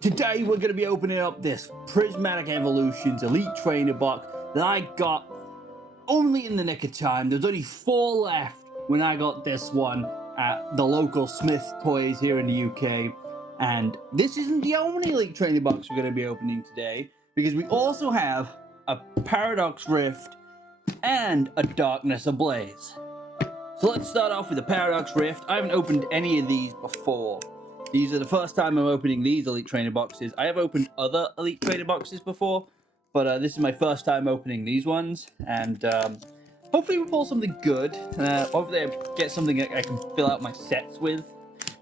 Today we're going to be opening up this Prismatic Evolutions Elite Trainer box that I got only in the nick of time. There's only 4 left when I got this one at the local Smith Toys here in the UK. And this isn't the only Elite Trainer box we're going to be opening today, because we also have a Paradox Rift and a Darkness Ablaze. So let's start off with the Paradox Rift. I haven't opened any of these before. These are the first time I'm opening these Elite Trainer boxes. I have opened other Elite Trainer boxes before, but this is my first time opening these ones. And hopefully we pull something good. Hopefully I get something I can fill out my sets with.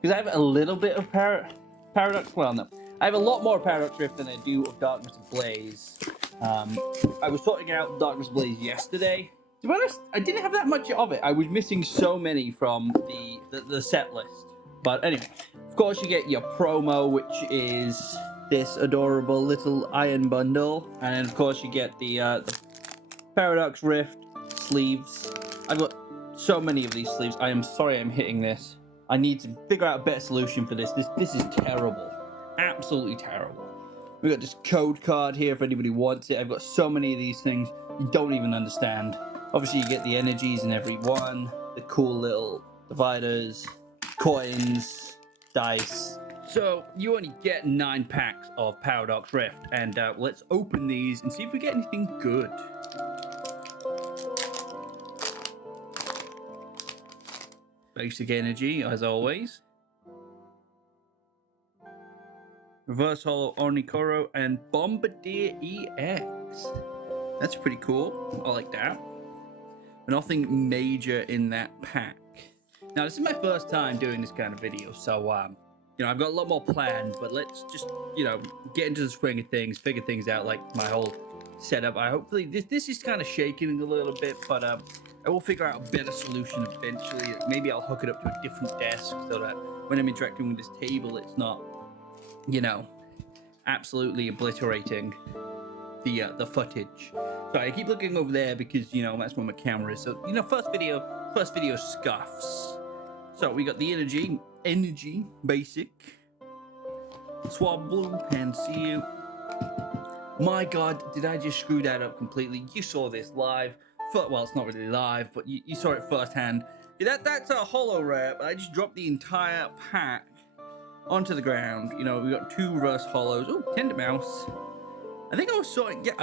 Because I have a little bit of Paradox. Well, no. I have a lot more Paradox Rift than I do of Darkness Ablaze. I was sorting out Darkness Ablaze yesterday. To be honest, I didn't have that much of it. I was missing so many from the set list. But anyway, of course you get your promo, which is this adorable little iron bundle. And then of course you get the Paradox Rift sleeves. I've got so many of these sleeves. I am sorry I'm hitting this. I need to figure out a better solution for this. This is terrible. Absolutely terrible. We got this code card here if anybody wants it. I've got so many of these things you don't even understand. Obviously you get the energies in every one, the cool little dividers, coins, dice. So you only get 9 packs of Paradox Rift, and let's open these and see if we get anything good. Basic energy, as always. Reverse Holo Ornikoro and Bombardier EX. That's pretty cool. I like that. But nothing major in that pack. Now, this is my first time doing this kind of video, so, you know, I've got a lot more planned, but let's just, you know, get into the swing of things, figure things out, like my whole setup. Hopefully, this is kind of shaking a little bit, but, I will figure out a better solution eventually. Maybe I'll hook it up to a different desk so that when I'm interacting with this table, it's not, you know, absolutely obliterating the footage. Sorry, I keep looking over there because, you know, that's where my camera is. So, you know, first video scuffs. So we got the energy basic. Swablu, Panseer. My god, did I just screw that up completely? You saw this live. Well, it's not really live, but you saw it firsthand. Yeah, that's a holo rare, but I just dropped the entire pack onto the ground. You know, we got 2 reverse holos. Oh, Tender Mouse. I think I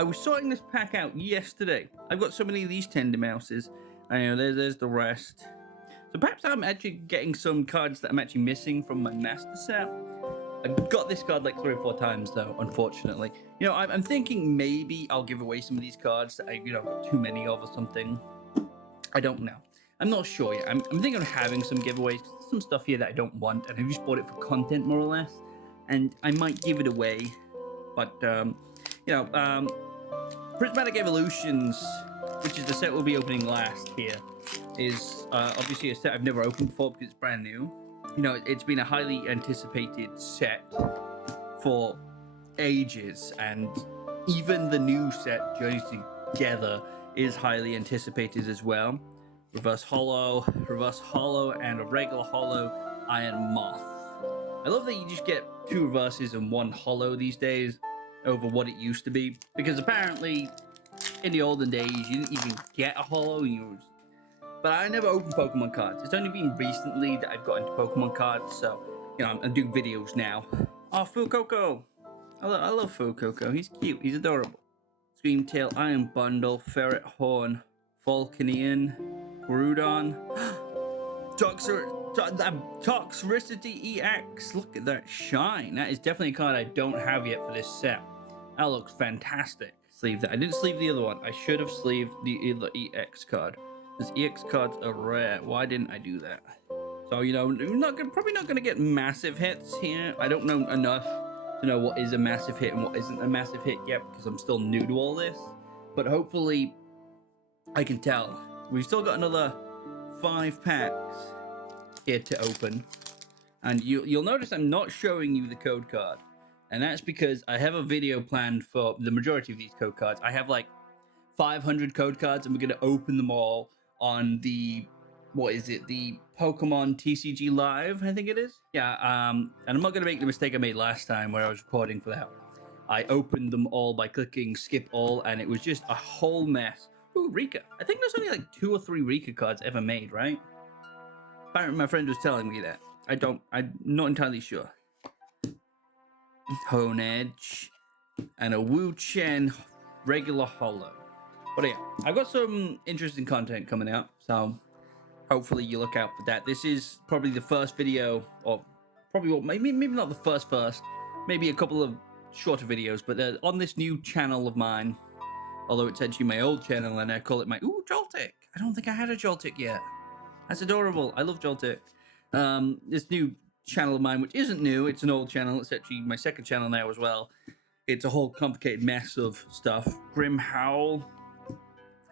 was sorting this pack out yesterday. I've got so many of these Tender Mouses. I know there's the rest. So perhaps I'm actually getting some cards that I'm actually missing from my master set. I've got this card like 3 or 4 times though, unfortunately. You know, I'm thinking maybe I'll give away some of these cards that I, you know, got too many of or something. I don't know. I'm not sure yet. I'm thinking of having some giveaways. Some stuff here that I don't want, and I just bought it for content more or less. And I might give it away, but you know, Prismatic Evolutions, which is the set we'll be opening last here, is obviously a set I've never opened before because it's brand new. You know, it's been a highly anticipated set for ages, and even the new set, Journeys Together, is highly anticipated as well. Reverse Holo, and a regular Holo Iron Moth. I love that you just get 2 reverses and 1 holo these days over what it used to be, because apparently in the olden days you didn't even get a holo. But I never opened Pokemon cards. It's only been recently that I've got into Pokemon cards, so you know I'm doing videos now. Oh, Fucoco! I love Fucoco. He's cute. He's adorable. Screamtail, Iron Bundle, Ferret Horn, Volcanion, Groudon, Toxicity EX. Look at that shine. That is definitely a card I don't have yet for this set. That looks fantastic. Sleeve that. I didn't sleeve the other one. I should have sleeved the EX card. Because EX cards are rare. Why didn't I do that? So, you know, probably not going to get massive hits here. I don't know enough to know what is a massive hit and what isn't a massive hit yet, because I'm still new to all this. But hopefully I can tell. We've still got another 5 packs here to open. And you'll notice I'm not showing you the code card. And that's because I have a video planned for the majority of these code cards. I have like 500 code cards, and we're going to open them all on the what is it? The Pokemon TCG Live, I think it is. Yeah. And I'm not gonna make the mistake I made last time where I was recording for that. I opened them all by clicking skip all, and it was just a whole mess. Ooh, Rika. I think there's only like 2 or 3 Rika cards ever made, right? Apparently, my friend was telling me that. I'm not entirely sure. Hone Edge and a Wu Chen regular holo. But yeah, I've got some interesting content coming out, so hopefully you look out for that. This is probably the first video, or probably maybe not the first, maybe a couple of shorter videos, but on this new channel of mine, although it's actually my old channel, and I call it my Joltik. I don't think I had a Joltik yet. That's adorable. I love Joltik. This new channel of mine, which isn't new, it's an old channel. It's actually my second channel now as well. It's a whole complicated mess of stuff. Grim Howl,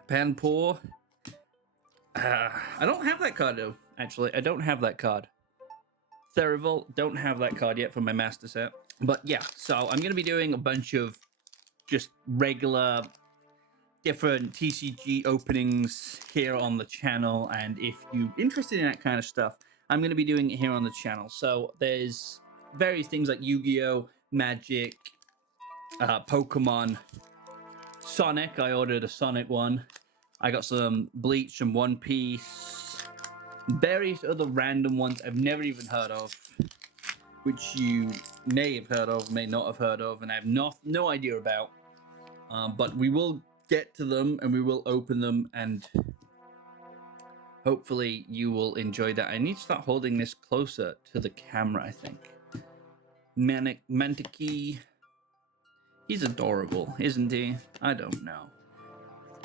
Panpour. I don't have that card though. Actually, I don't have that card. Therival, don't have that card yet for my master set. But yeah, so I'm gonna be doing a bunch of just regular, different TCG openings here on the channel, and if you're interested in that kind of stuff, I'm gonna be doing it here on the channel. So there's various things like Yu-Gi-Oh, Magic, Pokemon, Sonic. I ordered a Sonic one. I got some Bleach and One Piece, various other random ones I've never even heard of, which you may have heard of, may not have heard of, and I have no idea about. But we will get to them and we will open them, and hopefully you will enjoy that. I need to start holding this closer to the camera, I think. Mantiki. He's adorable, isn't he? I don't know.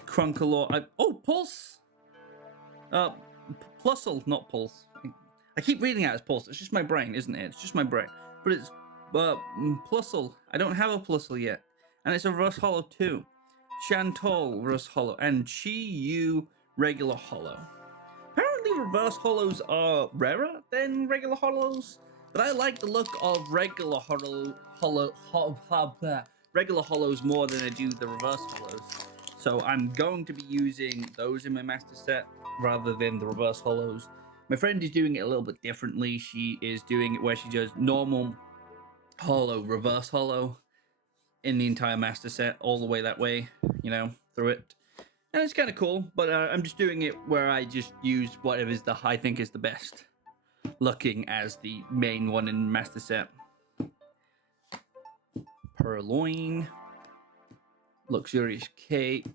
Crunkalor. Oh, Pulse. Plusle, not Pulse. I keep reading it as Pulse. It's just my brain, isn't it? It's just my brain. But it's Plusle. I don't have a Plusle yet. And it's a reverse holo too. Chantol reverse holo. And Chi-Yu regular holo. Apparently reverse holos are rarer than regular holos. But I like the look of regular regular holos more than I do the reverse holos. So I'm going to be using those in my master set rather than the reverse holos. My friend is doing it a little bit differently. She is doing it where she does normal holo, reverse holo in the entire master set, all the way that way, you know, through it. And it's kind of cool, but I'm just doing it where I just use whatever is I think is the best looking as the main one in master set. Purloin, Luxurious Cape,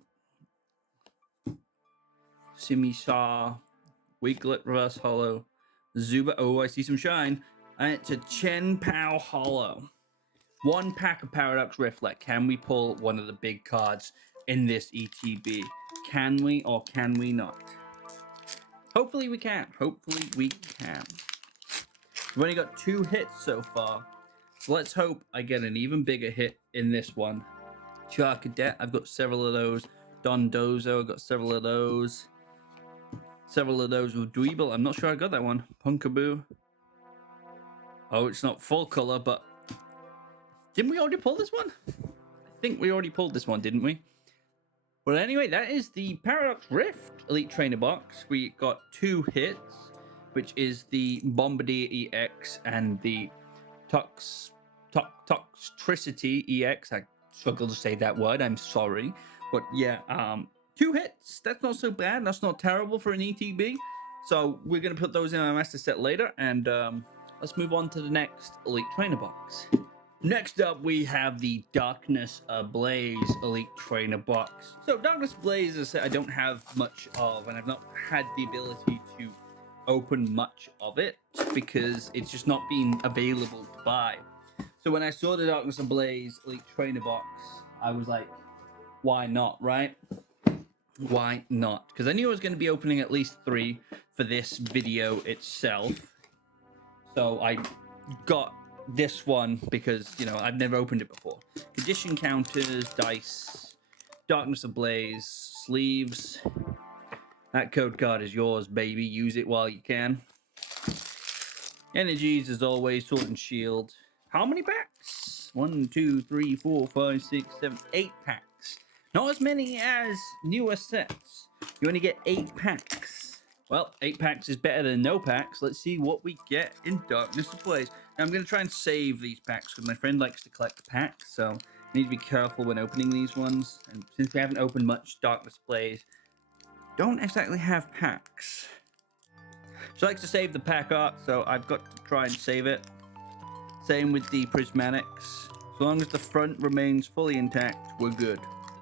Simisaw, Weaklet reverse holo, Zuba. Oh, I see some shine. And it's a Chen Pao holo. 1 pack of Paradox Riftlet. Can we pull one of the big cards in this ETB? Can we or can we not? Hopefully we can. Hopefully we can. We've only got 2 hits so far. So let's hope I get an even bigger hit in this one. Char Cadet, I've got several of those. Don Dozo, I've got several of those. Several of those with Dweeble. I'm not sure I got that one. Punkaboo. Oh, it's not full color, but didn't we already pull this one? I think we already pulled this one, didn't we? Well, anyway, that is the Paradox Rift Elite Trainer box. We got 2 hits, which is the Bombardier EX and the Toxtricity EX. I struggle to say that word. I'm sorry. But yeah, 2 hits. That's not so bad. That's not terrible for an ETB. So we're going to put those in our master set later. And let's move on to the next Elite Trainer box. Next up, we have the Darkness Ablaze Elite Trainer box. So Darkness Ablaze, as I said, I don't have much of, and I've not had the ability to open much of it because it's just not been available to buy. So when I saw the Darkness Ablaze Elite Trainer box, I was like, why not, right? Why not? Because I knew I was going to be opening at least 3 for this video itself. So I got this one because, you know, I've never opened it before. Condition counters, dice, Darkness Ablaze, sleeves. That code card is yours, baby. Use it while you can. Energies, as always, Sword and Shield. How many packs? 1, 2, 3, 4, 5, 6, 7, 8 packs. Not as many as newer sets. You only get 8 packs. Well, 8 packs is better than no packs. Let's see what we get in Darkness Ablaze. Now, I'm going to try and save these packs because my friend likes to collect packs, so I need to be careful when opening these ones. And since we haven't opened much Darkness Ablaze, don't exactly have packs. She likes to save the pack art, so I've got to try and save it. Same with the Prismatics. As long as the front remains fully intact, we're good.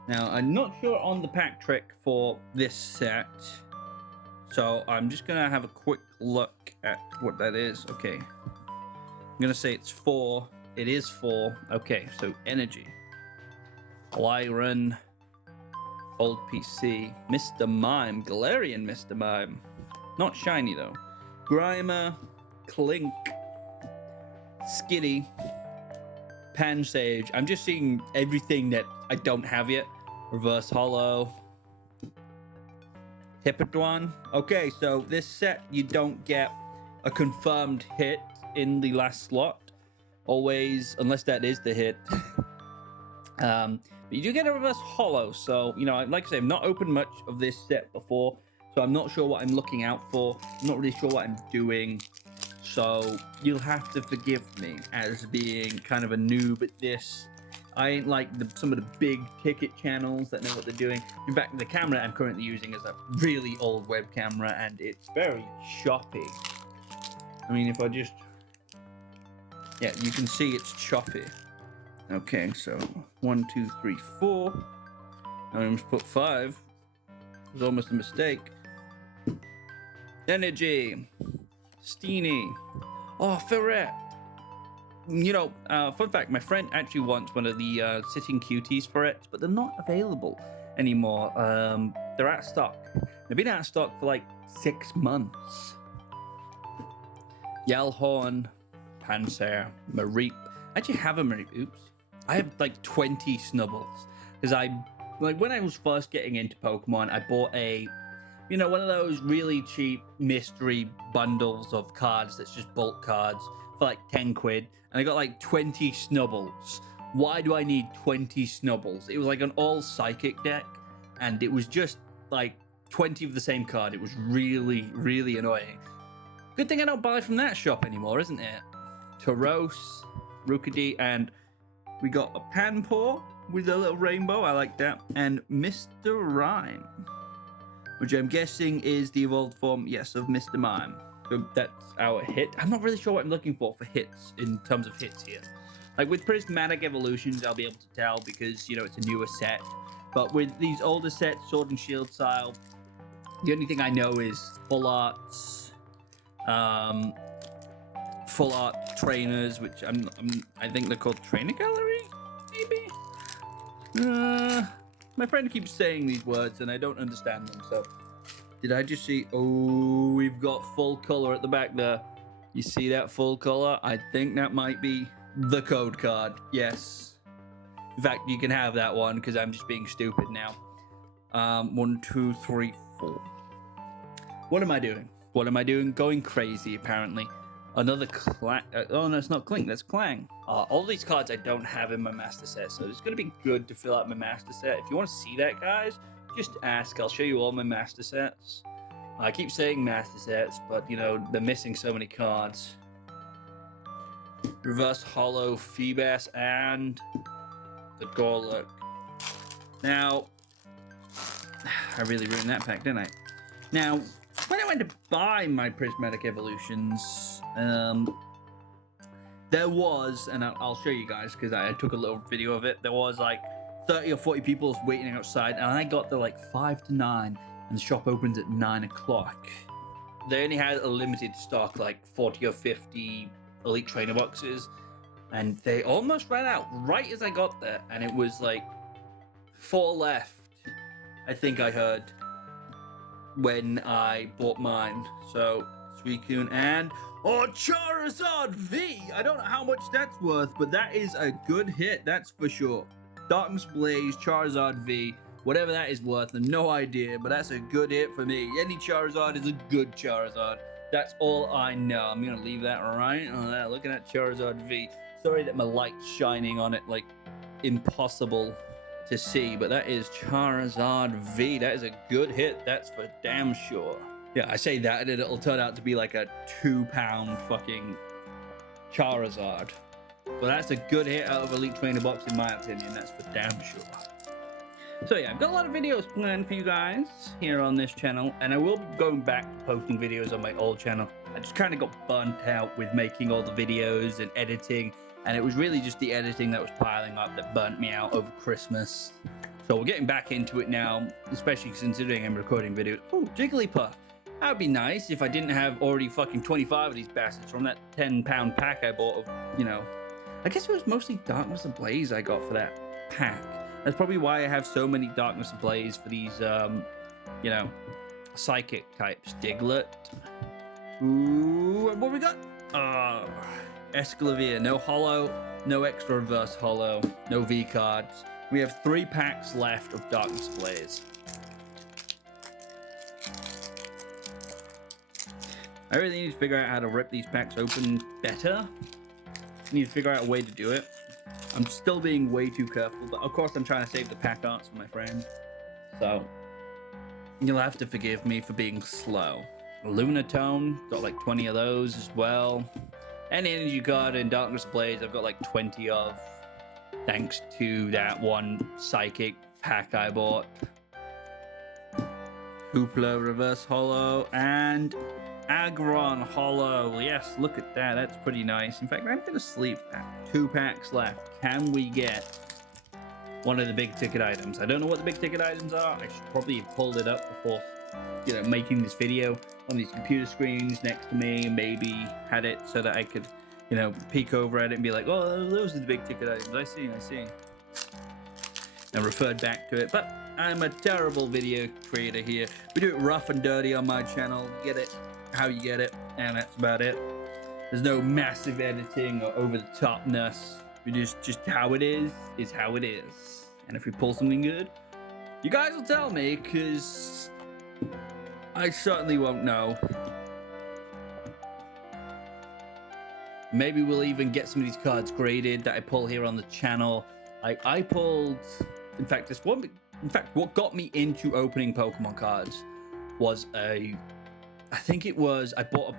Now, I'm not sure on the pack trick for this set, so I'm just going to have a quick look at what that is. Okay. I'm going to say it's 4. It is 4. Okay, so Energy. Lyran. Old PC. Mr. Mime. Galarian Mr. Mime. Not shiny, though. Grimer. Clink. Skitty. Pansage. I'm just seeing everything that I don't have yet. Reverse Hollow. Hippodwan. Okay, so this set you don't get a confirmed hit in the last slot. Always, unless that is the hit. But you do get a reverse hollow. So, you know, like I say, I've not opened much of this set before. So I'm not sure what I'm looking out for. I'm not really sure what I'm doing. So you'll have to forgive me as being kind of a noob at this. I ain't like some of the big ticket channels that know what they're doing. In fact, the camera I'm currently using is a really old web camera and it's very choppy. I mean, if I just... Yeah, you can see it's choppy. Okay, so 1, 2, 3, 4. I almost put 5. It was almost a mistake. Energy. Steenie. Oh, Ferret. You know, fun fact, my friend actually wants one of the sitting cuties for it, but they're not available anymore. They're out of stock. They've been out of stock for like 6 months. Yellhorn, Panzer, Mareep. I actually have a Mareep. Oops. I have like 20 Snubbles. Because when I was first getting into Pokemon, I bought you know, one of those really cheap mystery bundles of cards that's just bulk cards for like 10 quid. And I got like 20 Snubbles. Why do I need 20 Snubbles? It was like an all psychic deck. And it was just like 20 of the same card. It was really, really annoying. Good thing I don't buy from that shop anymore, isn't it? Tauros, Rookidee, and we got a Panpour with a little rainbow. I like that. And Mr. Rhyme, which I'm guessing is the evolved form, yes, of Mr. Mime. So that's our hit. I'm not really sure what I'm looking for hits in terms of hits here. Like with Prismatic Evolutions, I'll be able to tell because, you know, it's a newer set. But with these older sets, Sword and Shield style, the only thing I know is full arts, full art trainers, which I think they're called Trainer Gallery, maybe? My friend keeps saying these words and I don't understand them, so... Did I just see... Oh, we've got full color at the back there. You see that full color? I think that might be the code card. Yes. In fact, you can have that one because I'm just being stupid now. 1, 2, 3, 4. What am I doing? What am I doing? Going crazy, apparently. Another Clang. Oh, no, it's not Clink. That's Clang. All these cards I don't have in my master set, so it's going to be good to fill out my master set. If you want to see that, guys, just ask. I'll show you all my master sets. I keep saying master sets, but, you know, they're missing so many cards. Reverse Hollow, Feebas, and the Gorlek. Now, I really ruined that pack, didn't I? Now, when I went to buy my Prismatic Evolutions, there was, and I'll show you guys because I took a little video of it, there was like 30 or 40 people waiting outside, and I got there like 5 to 9, and the shop opens at 9 o'clock. They only had a limited stock, like 40 or 50 Elite Trainer boxes, and they almost ran out right as I got there, and it was like 4 left, I think I heard, when I bought mine. So, Suicune and... Oh, Charizard V! I don't know how much that's worth, but that is a good hit, that's for sure. Darkness Blaze, Charizard V, whatever that is worth, no idea, but that's a good hit for me. Any Charizard is a good Charizard. That's all I know. I'm going to leave that right on there, looking at Charizard V. Sorry that my light's shining on it, like, impossible to see, but that is Charizard V. That is a good hit, that's for damn sure. Yeah, I say that, and it'll turn out to be like a 2-pound fucking Charizard. But that's a good hit out of Elite Trainer Box, in my opinion. That's for damn sure. So yeah, I've got a lot of videos planned for you guys here on this channel, and I will be going back to posting videos on my old channel. I just kind of got burnt out with making all the videos and editing, and it was really just the editing that was piling up that burnt me out over Christmas. So we're getting back into it now, especially considering I'm recording videos. Oh, Jigglypuff. That would be nice if I didn't have already fucking 25 of these bastards from that 10-pound pack I bought of, you know, I guess it was mostly Darkness Ablaze I got for that pack. That's probably why I have so many Darkness Ablaze for these, you know, psychic types. Diglett. Ooh, what we got? Esclavir. No holo, no extra reverse holo, no V cards. We have 3 packs left of Darkness Ablaze. I really need to figure out how to rip these packs open better. I need to figure out a way to do it. I'm still being way too careful, but of course I'm trying to save the pack arts for my friend. So, you'll have to forgive me for being slow. Lunatone, got like 20 of those as well. And Energy Card and Darkness Blaze, I've got like 20 of. Thanks to that one Psychic pack I bought. Hoopla Reverse Holo and Aggron Holo. Yes, look at that. That's pretty nice. In fact, I'm going to sleep that. 2 packs left. Can we get one of the big ticket items? I don't know what the big ticket items are. I should probably have pulled it up before, you know, making this video on these computer screens next to me. Maybe had it so that I could, you know, peek over at it and be like, oh, those are the big ticket items. I see. And referred back to it. But I'm a terrible video creator here. We do it rough and dirty on my channel. You get it how you get it, and that's about it. There's no massive editing or over the topness. We just how it is how it is. And if we pull something good, you guys will tell me, because I certainly won't know. Maybe we'll even get some of these cards graded that I pull here on the channel. Like I pulled, in fact, what got me into opening Pokemon cards was I bought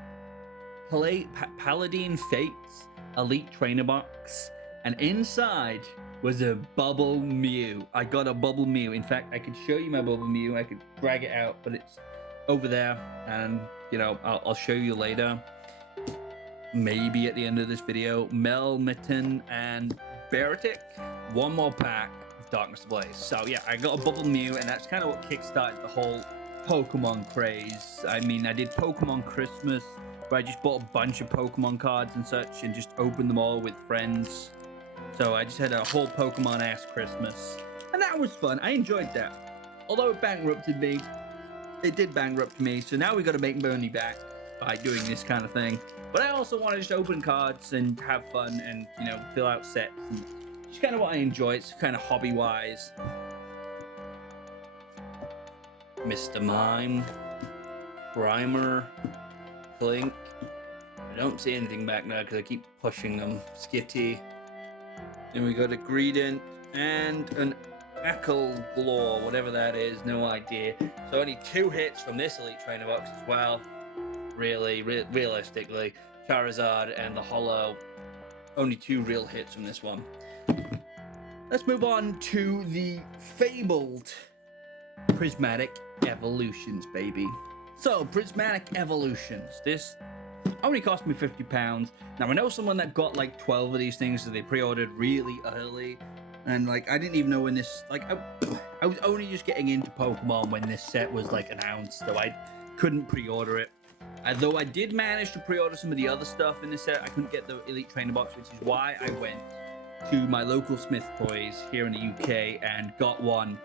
a Paladin Fates Elite Trainer Box, and inside was a Bubble Mew. I got a Bubble Mew. In fact, I could show you my Bubble Mew. I could drag it out, but it's over there, and you know, I'll show you later. Maybe at the end of this video. Melmitten and Baratic. One more pack of Darkness Ablaze. So yeah, I got a Bubble Mew, and that's kind of what kickstarted the whole Pokemon craze. I mean, I did Pokemon Christmas, where I just bought a bunch of Pokemon cards and such and just opened them all with friends. So I just had a whole Pokemon-ass Christmas, and that was fun. I enjoyed that. Although it bankrupted me, it did bankrupt me, so now we got to make money back by doing this kind of thing. But I also want to just open cards and have fun and, you know, fill out sets. And just kind of what I enjoy. It's kind of hobby-wise. Mr. Mime, Grimer, Clink. I don't see anything back now because I keep pushing them. Skitty. Then we got a Greedent and an Eckleglaw, whatever that is, no idea. So only 2 hits from this Elite Trainer Box as well. Really, realistically, Charizard and the Holo, only 2 real hits from this one. Let's move on to the fabled Prismatic Evolutions, baby. So, Prismatic Evolutions. This only cost me £50. Now, I know someone that got like 12 of these things that they pre-ordered really early. And like, I didn't even know when this, like, I was only just getting into Pokemon when this set was like announced, so I couldn't pre-order it. Though I did manage to pre-order some of the other stuff in this set, I couldn't get the Elite Trainer Box, which is why I went to my local Smith Toys here in the UK and got one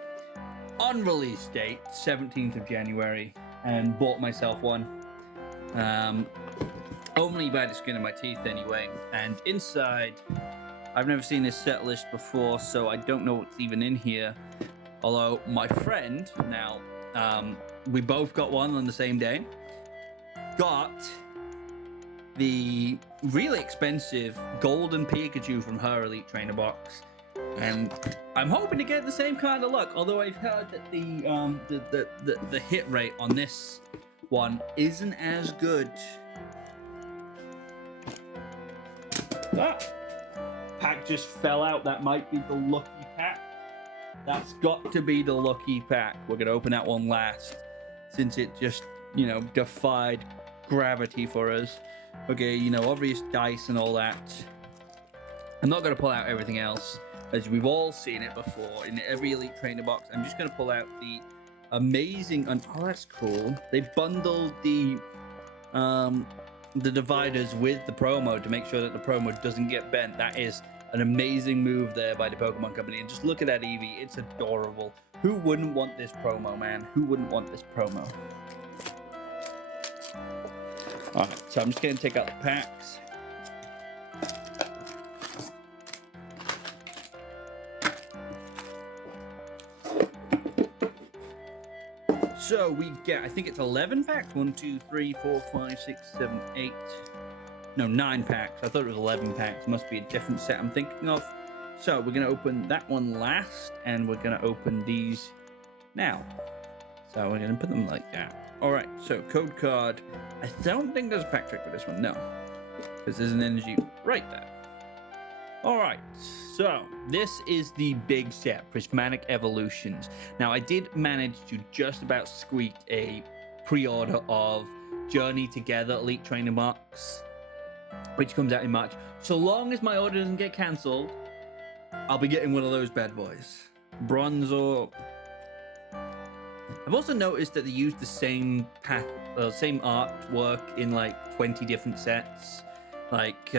on release date, 17th of January, and bought myself one. Only by the skin of my teeth anyway. And inside, I've never seen this set list before, so I don't know what's even in here. Although my friend, now, we both got one on the same day, got the really expensive Golden Pikachu from her Elite Trainer Box. And I'm hoping to get the same kind of luck, although I've heard that the hit rate on this one isn't as good. That pack just fell out. That might be the lucky pack. That's got to be the lucky pack. We're gonna open that one last, since it just, you know, defied gravity for us. Okay, you know, obvious dice and all that. I'm not gonna pull out everything else, as we've all seen it before in every Elite Trainer box. I'm just gonna pull out the amazing, oh, that's cool. They bundled the dividers with the promo to make sure that the promo doesn't get bent. That is an amazing move there by the Pokemon Company. And just look at that Eevee. It's adorable. Who wouldn't want this promo, man? Who wouldn't want this promo? Alright, so I'm just going to take out the packs. So we get, I think it's 11 packs. 1, 2, 3, 4, 5, 6, 7, 8. No, 9 packs. I thought it was 11 packs. Must be a different set I'm thinking of. So we're going to open that one last, and we're going to open these now. So we're going to put them like that. All right, so code card. I don't think there's a pack trick for this one. No, because there's an energy right there. All right, so this is the big set, Prismatic Evolutions. Now, I did manage to just about squeak a pre-order of Journey Together Elite Trainer box, which comes out in March. So long as my order doesn't get cancelled, I'll be getting one of those bad boys. Bronzor. I've also noticed that they use the same same artwork in like 20 different sets. Like,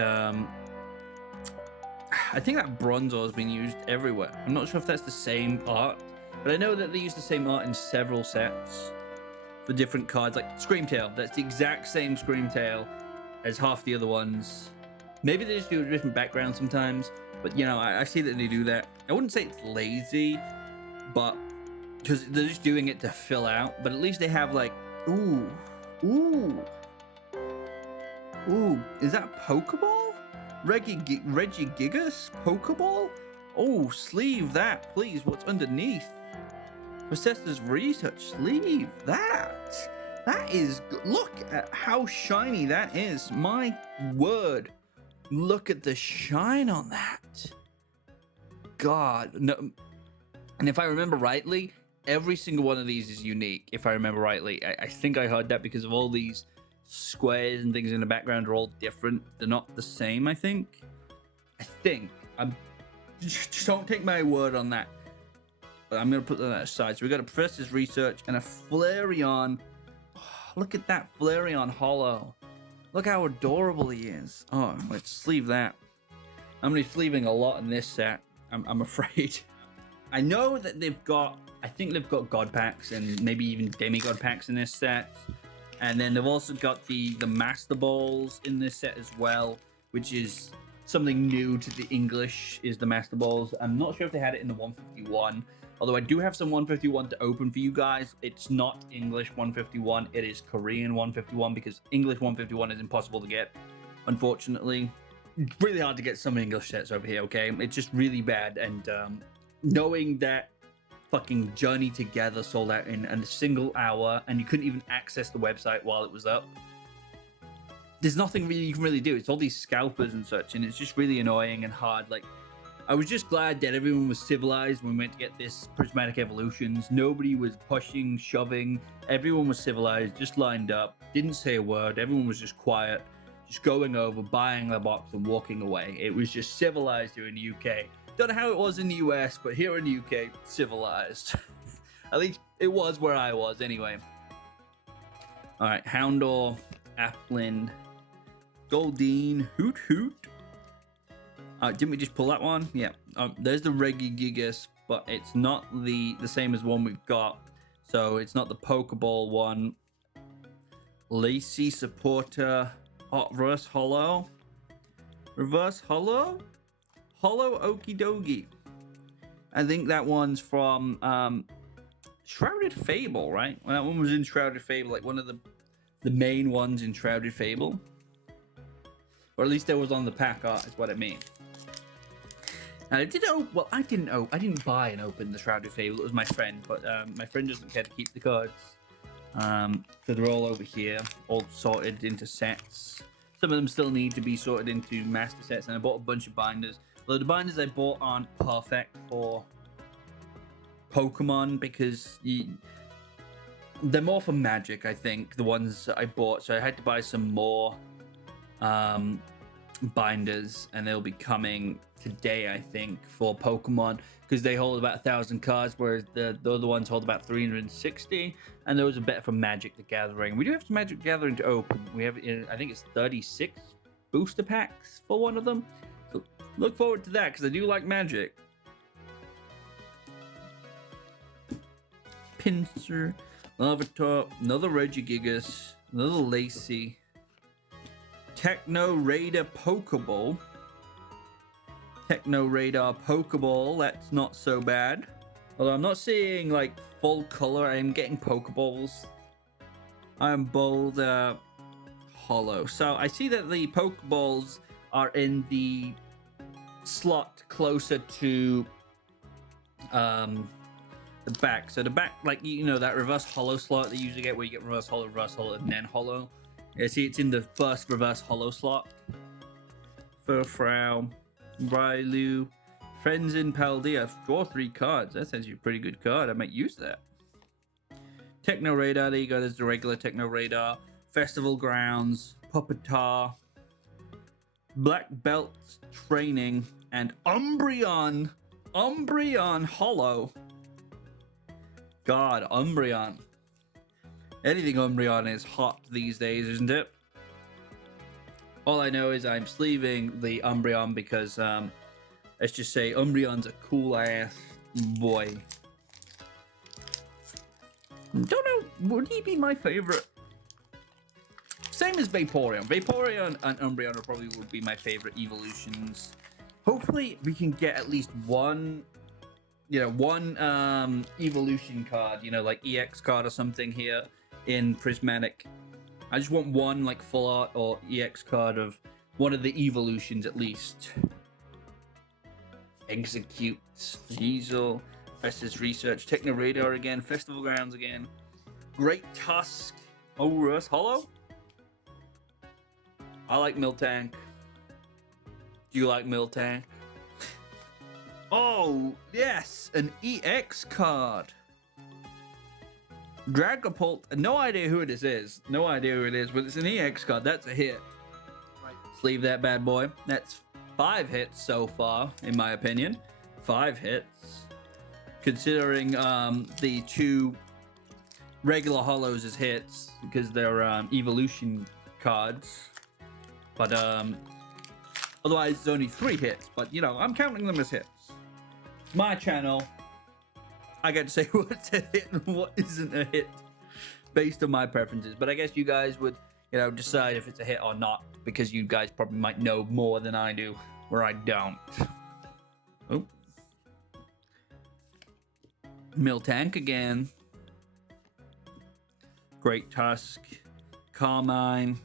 I think that Bronzor has been used everywhere. I'm not sure if that's the same art, but I know that they use the same art in several sets for different cards. Like Screamtail, that's the exact same Screamtail as half the other ones. Maybe they just do a different background sometimes, but you know, I see that they do that. I wouldn't say it's lazy, but because they're just doing it to fill out, but at least they have like, ooh, is that Pokeball? Regigigas Pokeball? Oh, sleeve that, please. What's underneath? Processor's research sleeve. That is, look at how shiny that is. My word. Look at the shine on that. God. No. And if I remember rightly, every single one of these is unique. If I remember rightly, I think I heard that because of all these squares and things in the background are all different. They're not the same, I think. I'm just don't take my word on that. But I'm gonna put that aside. So we got a Professor's Research and a Flareon. Oh, look at that Flareon holo. Look how adorable he is. Oh, let's sleeve that. I'm gonna be sleeving a lot in this set, I'm afraid. I know that I think they've got God packs and maybe even Demigod packs in this set. And then they've also got the Master Balls in this set as well, which is something new to the English, is the Master Balls. I'm not sure if they had it in the 151, although I do have some 151 to open for you guys. It's not English 151, it is Korean 151, because English 151 is impossible to get, unfortunately. It's really hard to get some English sets over here, okay? It's just really bad, and knowing that fucking Journey Together sold out in a single hour, and you couldn't even access the website while it was up. There's nothing really you can really do. It's all these scalpers and such, and it's just really annoying and hard. Like, I was just glad that everyone was civilized when we went to get this Prismatic Evolutions. Nobody was pushing, shoving. Everyone was civilized, just lined up, didn't say a word. Everyone was just quiet, just going over, buying the box, and walking away. It was just civilized here in the UK. Don't know how it was in the US, but here in the UK, civilized. At least it was where I was, anyway. All right, Houndour, Applin, Goldeen, Hoot Hoot. Didn't we just pull that one? Yeah. There's the Regigigas, but it's not the same as one we've got. So it's not the Pokeball one. Lacey Supporter, Reverse Holo. Reverse Holo? Holo Okie Dokie. I think that one's from Shrouded Fable, right? Well, that one was in Shrouded Fable, like one of the main ones in Shrouded Fable. Or at least there was on the pack art, is what I mean. And I didn't buy and open the Shrouded Fable. It was my friend, but my friend doesn't care to keep the cards. So they're all over here, all sorted into sets. Some of them still need to be sorted into master sets, and I bought a bunch of binders. Although the binders I bought aren't perfect for Pokemon because they're more for Magic, I think, the ones that I bought. So I had to buy some more binders, and they'll be coming today, I think, for Pokemon, because they hold about 1,000 cards, whereas the other ones hold about 360, and those are better for Magic the Gathering. We do have some Magic the Gathering to open. We have, I think it's 36 booster packs for one of them. So look forward to that, because I do like Magic. Pinsir, Larvitar, another Regigigas, another Lacey, Techno Raider Pokeball. Techno Radar Pokeball, that's not so bad. Although I'm not seeing like full color, I am getting Pokeballs. I am bold hollow. So I see that the Pokeballs are in the slot closer to the back. So the back, like, you know, that reverse hollow slot that you usually get where you get reverse hollow, and then hollow. Yeah, see, it's in the first reverse hollow slot. Furfrou, Railu, Friends in Paldea. Draw 3 cards. That's actually a pretty good card. I might use that. Techno Radar. There you go. There's the regular Techno Radar. Festival Grounds. Puppetar. Black Belt Training. And Umbreon. Umbreon Hollow. God, Umbreon. Anything Umbreon is hot these days, isn't it? All I know is I'm sleeving the Umbreon because, let's just say Umbreon's a cool-ass boy. Don't know, would he be my favorite? Same as Vaporeon. Vaporeon and Umbreon probably would be my favorite evolutions. Hopefully we can get at least one, you know, one evolution card, you know, like EX card or something here in Prismatic. I just want one like full art or EX card of one of the evolutions at least. Execute, Diesel, Festus Research, Techno Radar again, Festival Grounds again, Great Tusk, oh, reverse hollow? I like Miltank. Do you like Miltank? Oh, yes, an EX card. Dragapult, no idea who this is. No idea who it is, but it's an EX card. That's a hit. Right. Sleeve that bad boy. That's 5 hits so far, in my opinion. 5 hits. Considering the 2 regular hollows as hits, because they're evolution cards. But otherwise, it's only 3 hits. But, you know, I'm counting them as hits. My channel. I get to say what's a hit and what isn't a hit based on my preferences. But I guess you guys would, you know, decide if it's a hit or not, because you guys probably might know more than I do, where I don't. Oh. Miltank again. Great Tusk. Carmine.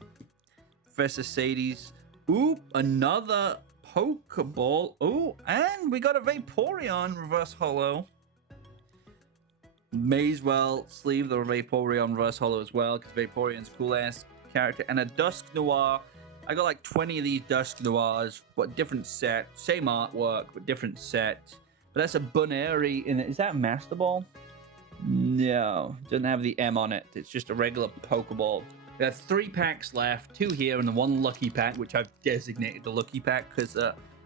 Professor Sadie's. Ooh, another Pokeball. Ooh, and we got a Vaporeon reverse hollow. May as well sleeve the Vaporeon reverse hollow as well, because Vaporeon's a cool ass character. And a Dusk Noir. I got like 20 of these Dusk Noirs, but different set. Same artwork, but different set. But that's a Buneri in it. Is that a Master Ball? No, doesn't have the M on it. It's just a regular Pokeball. We have 3 packs left, 2 here and the 1 lucky pack, which I've designated the lucky pack because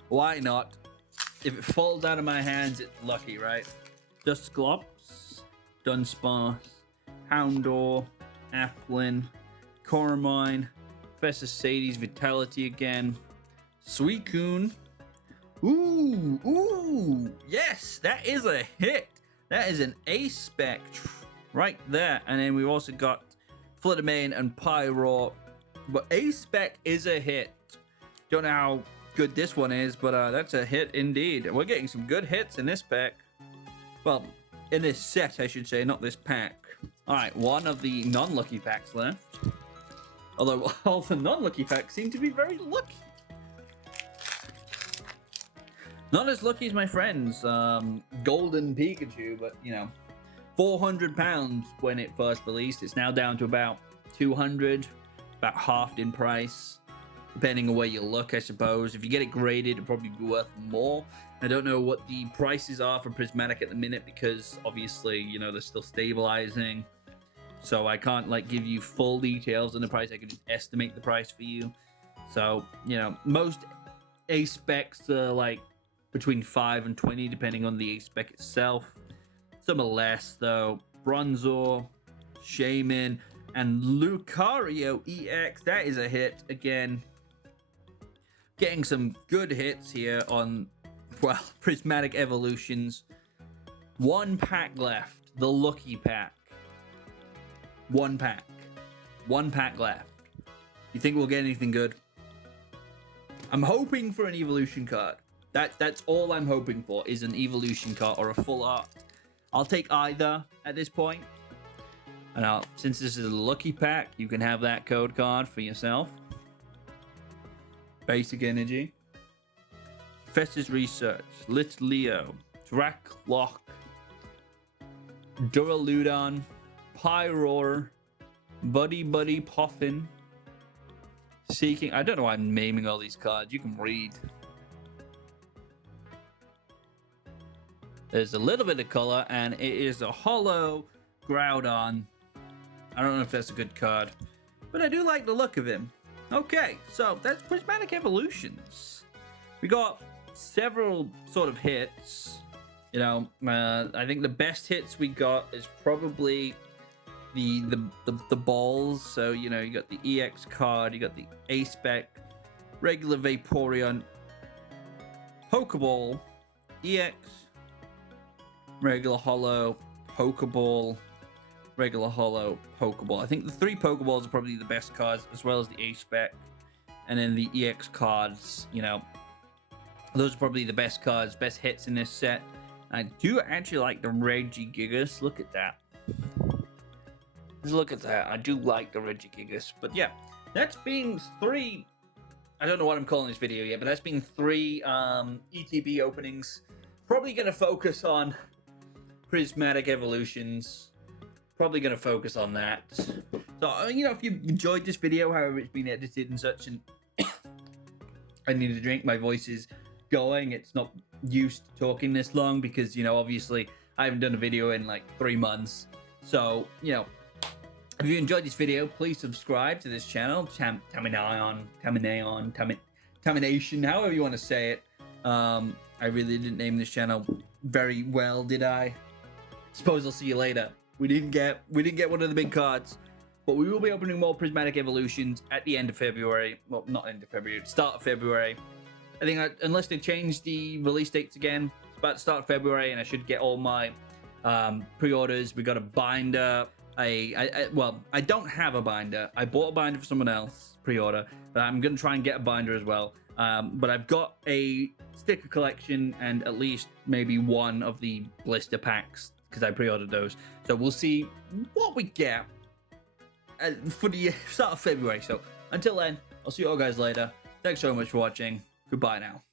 why not? If it falls out of my hands, it's lucky, right? Dusclops, Dunsparce, Houndour, Applin, Coromine, Professor Sadie's Vitality again, Suicune. Ooh, yes, that is a hit. That is an A-Spec right there. And then we've also got Fluttermane and Pyro. But A-Spec is a hit. Don't know how good this one is, but that's a hit indeed. We're getting some good hits in this pack. Well, in this set, I should say, not this pack. All right, one of the non-lucky packs left. Although all the non-lucky packs seem to be very lucky. Not as lucky as my friends, Golden Pikachu, but, you know, £400 when it first released. It's now down to about 200, about halved in price, depending on where you look, I suppose. If you get it graded, it'll probably be worth more. I don't know what the prices are for Prismatic at the minute because obviously, you know, they're still stabilizing. So I can't like give you full details on the price. I can just estimate the price for you. So, you know, most A specs are like between 5 and 20, depending on the A spec itself. Some are less though. Bronzor, Shaman, and Lucario EX. That is a hit again. Getting some good hits here on, well, Prismatic Evolutions. One pack left. The lucky pack. One pack. One pack left. You think we'll get anything good? I'm hoping for an evolution card. That's all I'm hoping for is an evolution card or a full art. I'll take either at this point. And since this is a lucky pack, you can have that code card for yourself. Basic Energy, Professor's Research, Litleo, Draklock, Duraludon, Pyroar, Buddy Puffin, Seeking. I don't know why I'm naming all these cards. You can read. There's a little bit of color, and it is a holo Groudon. I don't know if that's a good card, but I do like the look of him. Okay, so that's Prismatic Evolutions. We got several sort of hits. You know, I think the best hits we got is probably the balls. So, you know, you got the EX card, you got the A-Spec, regular Vaporeon, Pokeball, EX, regular holo, Pokeball, regular holo, Pokeball. I think the 3 Pokeballs are probably the best cards, as well as the A-Spec. And then the EX cards, you know, those are probably the best cards, best hits in this set. I do actually like the Regigigas. Look at that. Just look at that. I do like the Regigigas. But yeah, that's been 3... I don't know what I'm calling this video yet, but that's been 3 ETB openings. Probably going to focus on Prismatic Evolutions. Probably going to focus on that. So, you know, if you enjoyed this video, however it's been edited and such, and I need a drink, my voice is going. It's not used to talking this long because, you know, obviously I haven't done a video in like 3 months. So, you know, if you enjoyed this video, please subscribe to this channel. Tamination, however you want to say it. I really didn't name this channel very well, did I? Suppose I'll see you later. We didn't get one of the big cards, but we will be opening more Prismatic Evolutions at the end of February. Well, not end of February, start of February. I think unless they change the release dates again, it's about to start February, and I should get all my pre-orders. We got a binder. Well, I don't have a binder. I bought a binder for someone else pre-order, but I'm gonna try and get a binder as well. But I've got a sticker collection and at least maybe one of the blister packs because I pre-ordered those. So we'll see what we get for the start of February. So until then, I'll see you all guys later. Thanks so much for watching. Goodbye now.